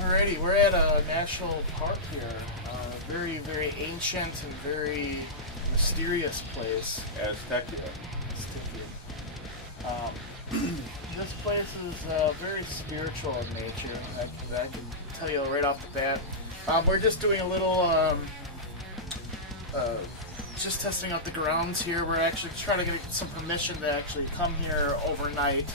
Alrighty, we're at a national park here. Very, very ancient and very mysterious place. Aztecia. This place is very spiritual in nature. I can tell you right off the bat. We're just doing a little, just testing out the grounds here. We're actually trying to get some permission to actually come here overnight.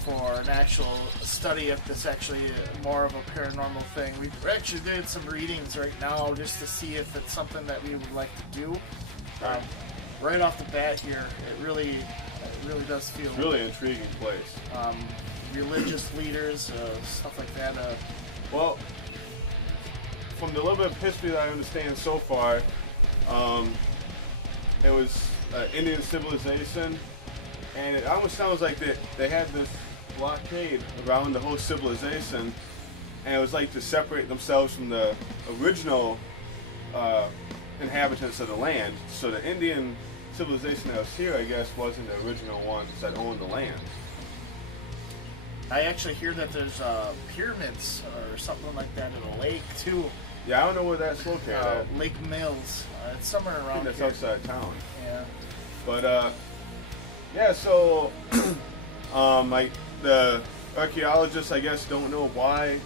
For an actual study if this actually more of a paranormal thing. We're actually doing some readings right now just to see if it's something that we would like to do. Right off the bat here, it really does feel... It's really an intriguing place. Religious leaders, stuff like that. Well, from the little bit of history that I understand so far, it was Indian civilization. And it almost sounds like they had this blockade around the whole civilization, and it was like to separate themselves from the original inhabitants of the land. So the Indian civilization that was here, I guess, wasn't the original ones that owned the land. I actually hear that there's pyramids or something like that in a lake, too. Yeah, I don't know where that's located at. Lake Mills. It's somewhere around I think that's here. outside of town. Yeah. But, yeah, so the archaeologists, I guess, don't know why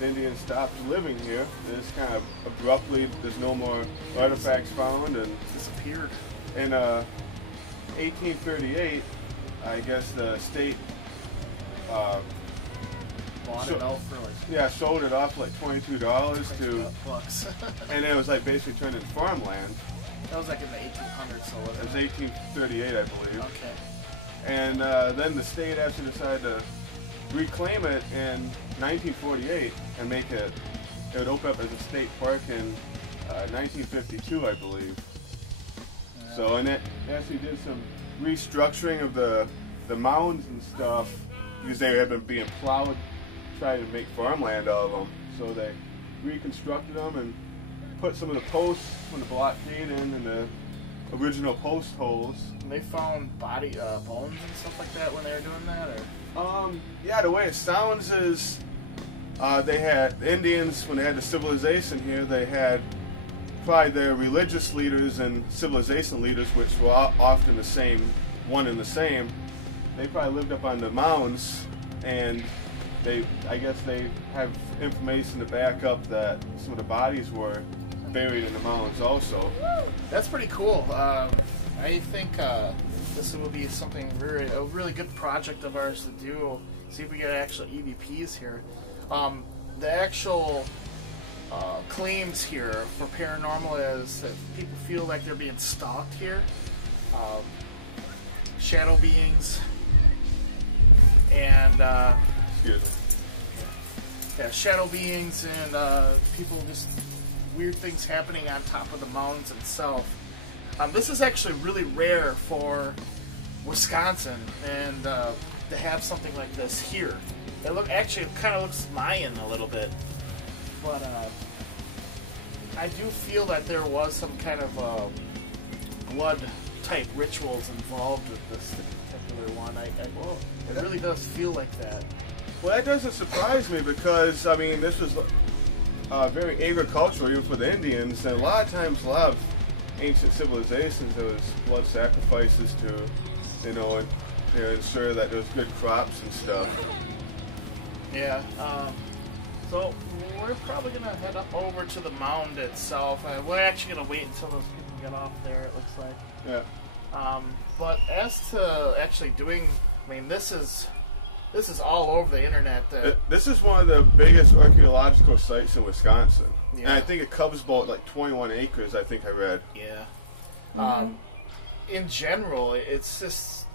the Indians stopped living here. It's kind of abruptly, there's no more artifacts found, and disappeared. In 1838, I guess the state bought it out for like... Yeah, sold it off for like $22 to... bucks. And it was like basically turned into farmland. That was like in the 1800s, so it was 1838, I believe. Okay. And then the state actually decided to reclaim it in 1948 and make it would open up as a state park in 1952, I believe. Yeah. So, and it actually did some restructuring of the mounds and stuff because they had been being plowed, trying to make farmland out of them. So they reconstructed them and put some of the posts from the blockade in the original post holes. And they found body bones and stuff like that when they were doing that, or? Yeah, the way it sounds is they had the Indians, when they had the civilization here, they had probably their religious leaders and civilization leaders, which were often the same, one and the same. They probably lived up on the mounds, and I guess they have information to back up that some of the bodies were buried in the mountains also. That's pretty cool. I think this will be something a really good project of ours to do. See if we get actual EVPs here. The actual claims here for paranormal is that people feel like they're being stalked here. Shadow beings and excuse me. Yeah, shadow beings and people just weird things happening on top of the mountains itself. This is actually really rare for Wisconsin, and to have something like this here. It kind of looks Mayan a little bit, but I do feel that there was some kind of blood type rituals involved with this particular one. It really does feel like that. Well, that doesn't surprise me because, I mean, this was very agricultural even for the Indians, and a lot of times, a lot of ancient civilizations, there was blood sacrifices to, ensure that there was good crops and stuff. Yeah. So we're probably gonna head up over to the mound itself. We're actually gonna wait until those people get off there. It looks like. Yeah. But as to actually doing, I mean, this is all over the internet. This is one of the biggest archaeological sites in Wisconsin, Yeah. and I think it covers about like 21 acres. I think I read. Yeah. In general, it's just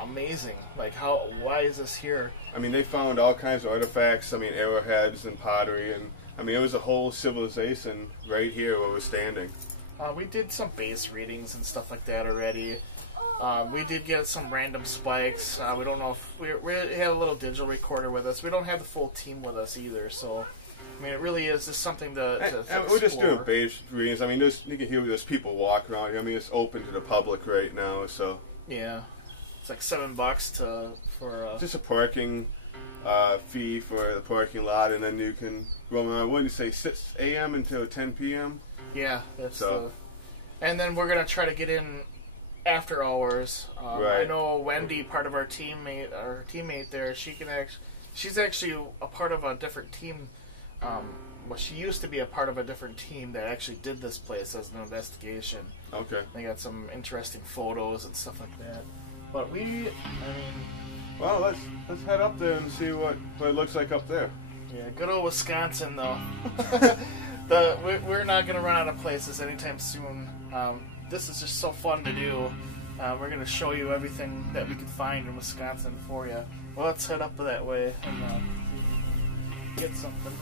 amazing. Like, why is this here? I mean, they found all kinds of artifacts. I mean, arrowheads and pottery, and I mean, it was a whole civilization right here where we're standing. We did some base readings and stuff like that already. We did get some random spikes. We don't know if we had a little digital recorder with us. We don't have the full team with us either, so I mean, it really is just something to And we're just doing base readings. I mean, you can hear there's people walking around here. I mean, it's open to the public right now, so yeah, it's like $7 for just a parking fee for the parking lot, and then you can roam around. What did you say, 6 a.m. until 10 p.m.? Yeah, that's and then we're gonna try to get in after hours. Right. I know Wendy, part of our teammate there, she's actually a part of a different team. Well, she used to be a part of a different team that actually did this place as an investigation. Okay. They got some interesting photos and stuff like that. But well, let's head up there and see what it looks like up there. Yeah, good old Wisconsin though. We're not gonna run out of places anytime soon. This is just so fun to do. We're going to show you everything that we could find in Wisconsin for you. Well, let's head up that way and get something.